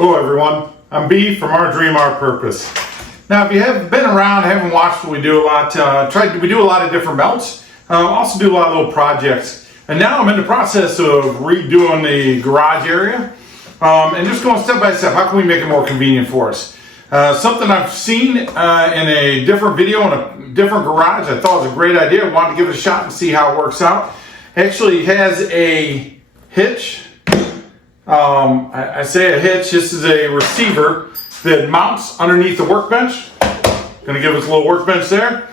Hello everyone, I'm B from Our Dream, Our Purpose. Now if you have been around, haven't watched what we do a lot, we do a lot of different melts, also do a lot of little projects. And now I'm in the process of redoing the garage area and just going step by step. How can we make it more convenient for us? Something I've seen in a different video in a different garage. I thought it was a great idea. I wanted to give it a shot and see how it works out. Actually has a hitch. I say a hitch. This is a receiver that mounts underneath the workbench. Going to give us a little workbench there.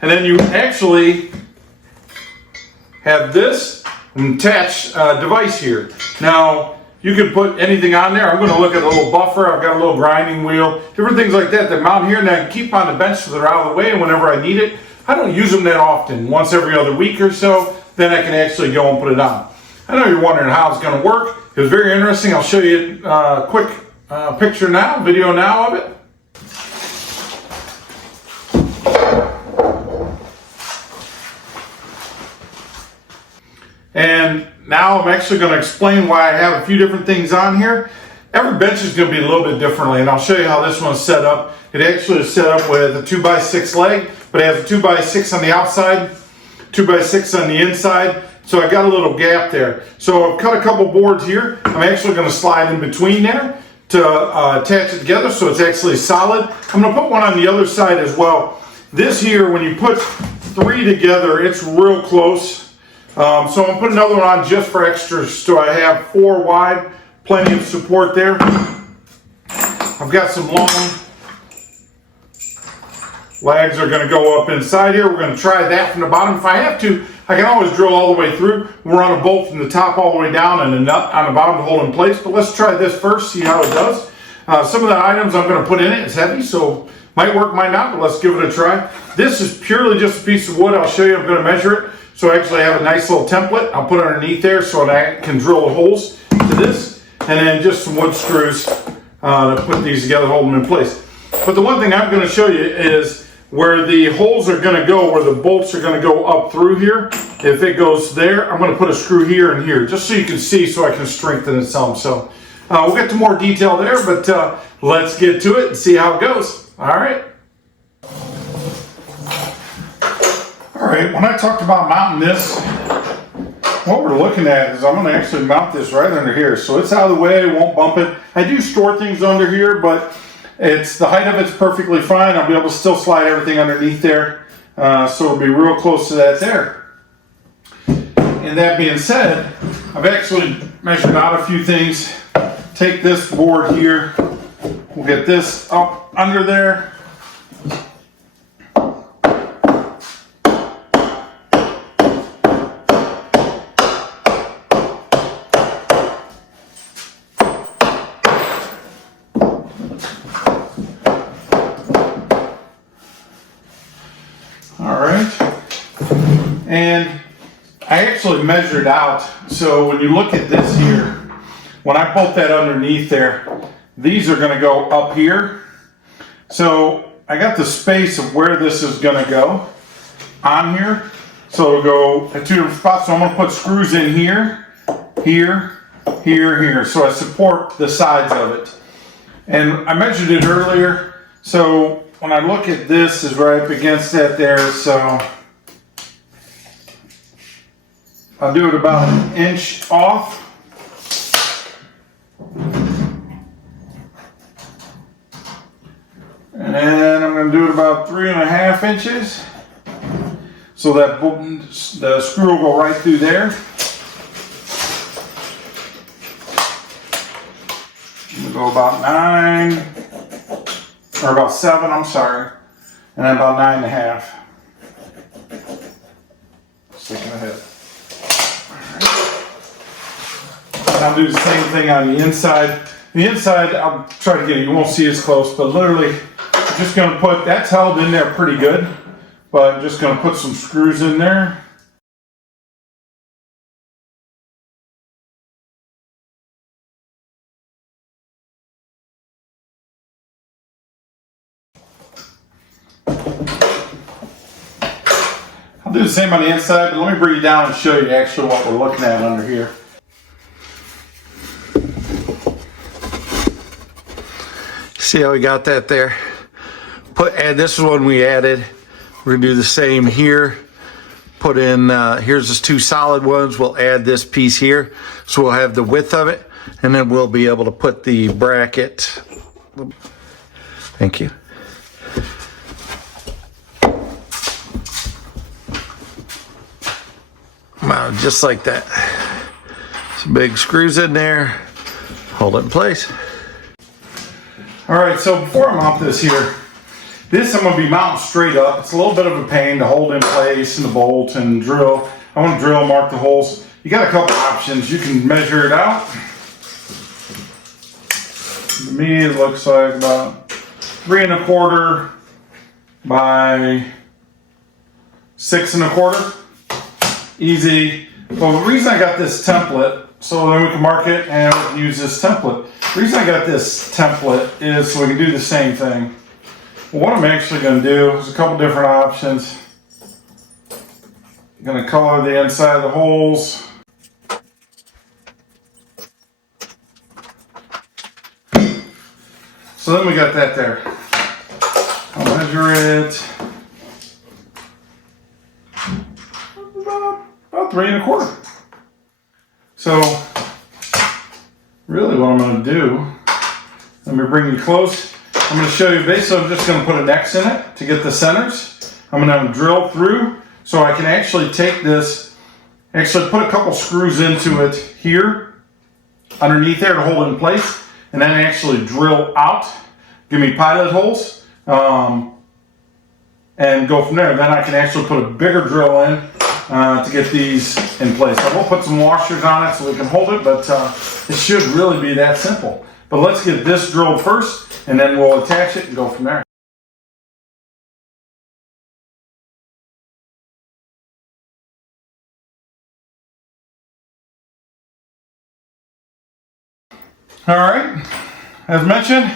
And then you actually have this attached device here. Now, you can put anything on there. I'm going to look at a little buffer. I've got a little grinding wheel, different things like that that mount here, and I can keep on the bench so they're out of the way, and whenever I need it. I don't use them that often, once every other week or so, then I can actually go and put it on. I know you're wondering how it's going to work. It was very interesting. I'll show you a quick picture now, video now of it. And now I'm actually going to explain why I have a few different things on here. Every bench is going to be a little bit differently, and I'll show you how this one's set up. It actually is set up with a 2x6 leg, but it has a 2x6 on the outside, 2x6 on the inside. So I got a little gap there. So I've cut a couple boards here. I'm actually going to slide in between there to attach it together so it's actually solid. I'm going to put one on the other side as well. This here, when you put three together, it's real close. So I'm going to put another one on just for extra, so I have 4 wide, plenty of support there. I've got some long legs are going to go up inside here. We're going to try that from the bottom. If I have to, I can always drill all the way through. We'll run a bolt from the top all the way down and a nut on the bottom to hold in place. But let's try this first, see how it does. Some of the items I'm going to put in it is heavy, so might work, might not, but let's give it a try. This is purely just a piece of wood. I'll show you. I'm going to measure it. So I actually have a nice little template. I'll put it underneath there so that I can drill the holes to this. And then just some wood screws to put these together, hold them in place. But the one thing I'm going to show you is where the holes are going to go, where the bolts are going to go up through here. If it goes there, I'm going to put a screw here and here, just so you can see, so I can strengthen it some. So we'll get to more detail there, but let's get to it and see how it goes. All right. All right, when I talked about mounting this, what we're looking at is I'm going to actually mount this right under here. So it's out of the way, won't bump it. I do store things under here, but the height of it's perfectly fine. I'll be able to still slide everything underneath there. So it'll be real close to that there. And that being said, I've actually measured out a few things. Take this board here. We'll get this up under there. And I actually measured out, so when you look at this here, when I bolt that underneath there, these are going to go up here. So I got the space of where this is going to go on here. So it'll go at 2 different spots. So I'm going to put screws in here, here, here, here. So I support the sides of it. And I measured it earlier. So when I look at this, is right up against that there. So I'll do it about 1 inch off. And then I'm going to do it about 3.5 inches. So that the screw will go right through there. We'll go about 9, or about 7, I'm sorry. And then about 9.5. Sticking ahead. I'll do the same thing on the inside. The inside, I'll try to get it, you won't see as close, but literally, I'm just going to put, that's held in there pretty good, but I'm just going to put some screws in there. I'll do the same on the inside, but let me bring you down and show you actually what we're looking at under here. See how we got that there? And this is one we added. We're gonna do the same here. Put in, here's the two solid ones. We'll add this piece here. So we'll have the width of it, and then we'll be able to put the bracket. Thank you. Just like that. Some big screws in there. Hold it in place. All right, so before I mount this here, this I'm going to be mounting straight up. It's a little bit of a pain to hold in place and to bolt and drill. I want to drill, mark the holes. You got a couple options. You can measure it out. To me, it looks like about 3 1/4 by 6 1/4. Easy. Well, the reason I got this template, so then we can mark it and we can use this template. The reason I got this template is so we can do the same thing. What I'm actually going to do is a couple different options. I'm going to color the inside of the holes. So then we got that there. I'll measure it. About 3 1/4. So really what I'm going to do, let me bring you close. I'm going to show you basically, I'm just going to put an X in it to get the centers. I'm going to drill through so I can actually take this, actually put a couple screws into it here, underneath there to hold it in place, and then actually drill out, give me pilot holes, and go from there. Then I can actually put a bigger drill in to get these in place. I will put some washers on it so we can hold it, but it should really be that simple. But let's get this drilled first, and then we'll attach it and go from there. All right, as mentioned,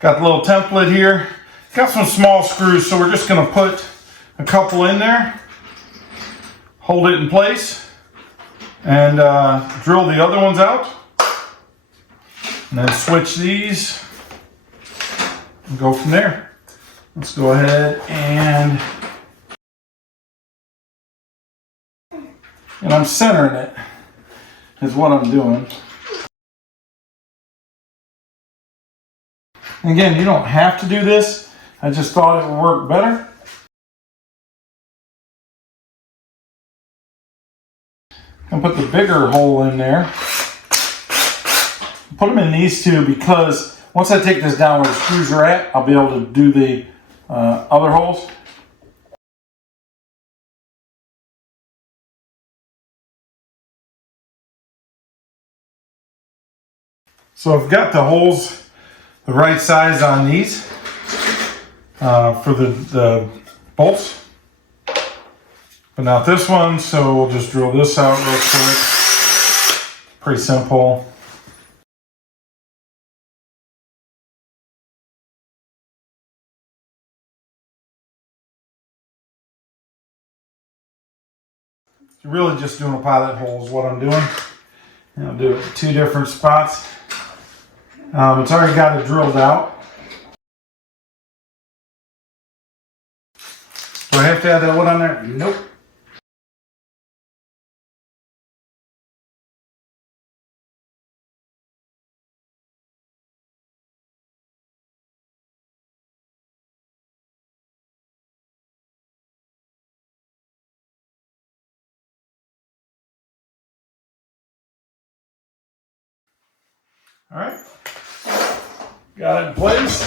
got the little template here. Got some small screws, so we're just gonna put a couple in there, hold it in place, and drill the other ones out. And then switch these and go from there. Let's go ahead and I'm centering it is what I'm doing. And again, you don't have to do this. I just thought it would work better. I'm gonna put the bigger hole in there. Put them in these two because once I take this down where the screws are at, I'll be able to do the other holes. So I've got the holes the right size on these for the bolts, but not this one, so we'll just drill this out real quick. Pretty simple. Really just doing a pilot hole is what I'm doing. And I'll do it in 2 different spots. It's already got it drilled out. Do I have to add that one on there? Nope. All right, got it in place.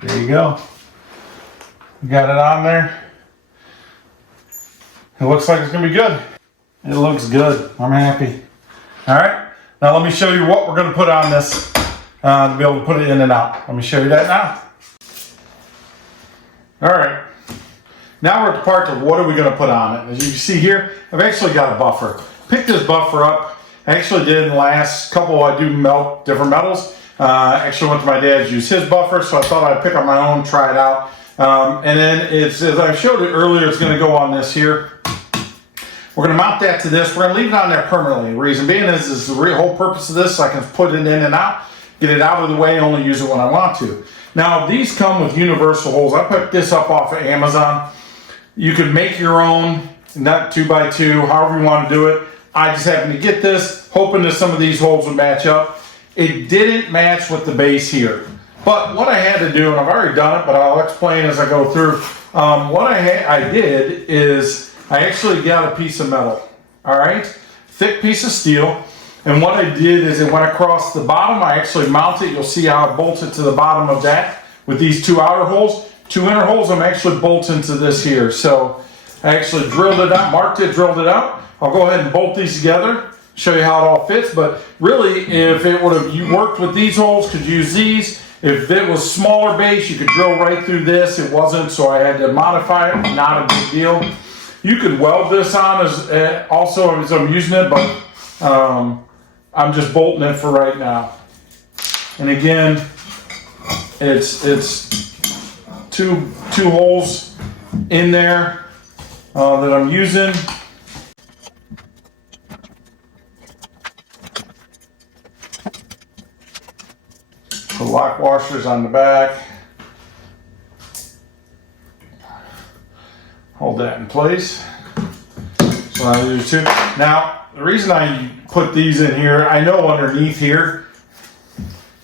There you go. Got it on there. It looks like it's gonna be good. It looks good. I'm happy. All right. Now let me show you what we're going to put on this to be able to put it in and out. Let me show you that now. All right. Now we're at the part of what are we going to put on it. As you can see here, I've actually got a buffer. Picked this buffer up. I actually did in the last couple, I do melt different metals. Actually went to my dad's, used his buffer, so I thought I'd pick up my own, try it out. And then it's, as I showed it earlier, it's going to go on this here. We're going to mount that to this. We're going to leave it on there permanently. The reason being is the real whole purpose of this, so I can put it in and out, get it out of the way, and only use it when I want to. Now, these come with universal holes. I picked this up off of Amazon. You can make your own, not 2x2, however you want to do it. I just happened to get this, hoping that some of these holes would match up. It didn't match with the base here. But what I had to do, and I've already done it, but I'll explain as I go through. What I did is I actually got a piece of metal, all right? Thick piece of steel. And what I did is it went across the bottom. I actually mounted it. You'll see how I bolted to the bottom of that with these 2 outer holes. 2 inner holes I'm actually bolting to this here. So I actually drilled it out, marked it, drilled it out. I'll go ahead and bolt these together, show you how it all fits. But really, if it would have, you worked with these holes, could use these. If it was smaller base, you could drill right through this. It wasn't, so I had to modify it. Not a big deal. You could weld this on as also as I'm using it, but I'm just bolting it for right now. And again, it's two holes in there that I'm using. The lock washers on the back. Hold that in place. So I do too. Now, the reason I put these in here, I know underneath here,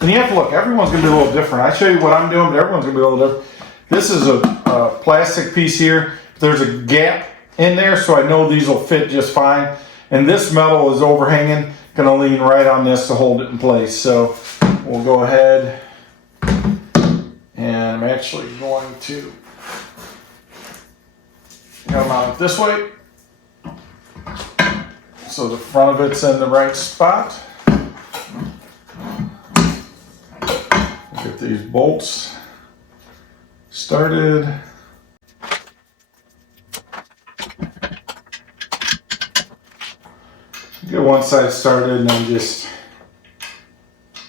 and you have to look, everyone's gonna be a little different. I show you what I'm doing, but everyone's gonna be a little different. This is a plastic piece here. There's a gap in there, so I know these will fit just fine. And this metal is overhanging, gonna lean right on this to hold it in place. So we'll go ahead, and I'm actually going to mount it this way, so the front of it's in the right spot. Get these bolts started. Get one side started, and then just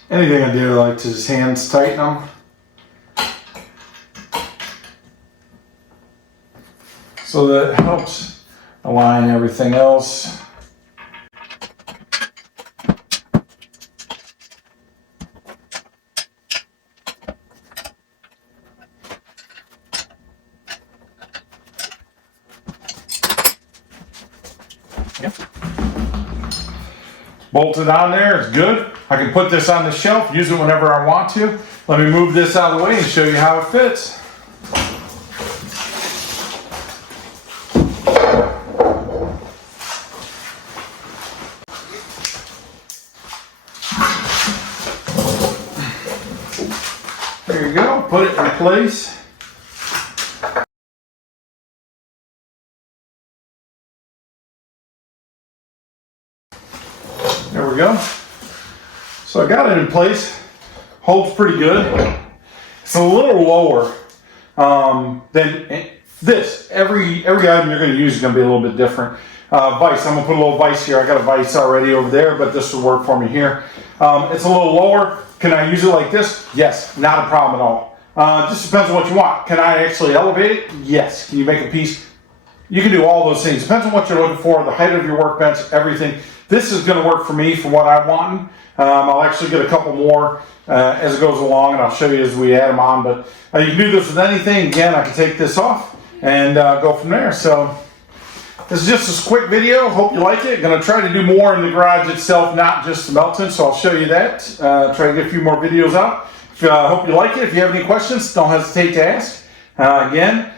anything I do, I like to just hands tighten them. So that helps align everything else. Bolted on there, it's good. I can put this on the shelf, use it whenever I want to. Let me move this out of the way and show you how it fits. There you go, put it in place. There we go. So I got it in place. Holds pretty good. It's a little lower than this. Every item you're going to use is going to be a little bit different. Vise, I'm going to put a little vise here. I got a vise already over there, but this will work for me here. It's a little lower. Can I use it like this? Yes, not a problem at all. Just depends on what you want. Can I actually elevate it? Yes. Can you make a piece? You can do all those things. Depends on what you're looking for, the height of your workbench, everything. This is going to work for me for what I want. I'll actually get a couple more as it goes along, and I'll show you as we add them on. But you can do this with anything. Again, I can take this off and go from there. So this is just a quick video. Hope you like it. Going to try to do more in the garage itself, not just the melting. So I'll show you that. Try to get a few more videos out. Hope you like it. If you have any questions, don't hesitate to ask. Again,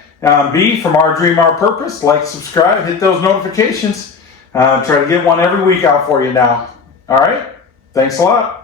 B from Our Dream, Our Purpose. Like, subscribe, hit those notifications. Try to get one every week out for you now. All right? Thanks a lot.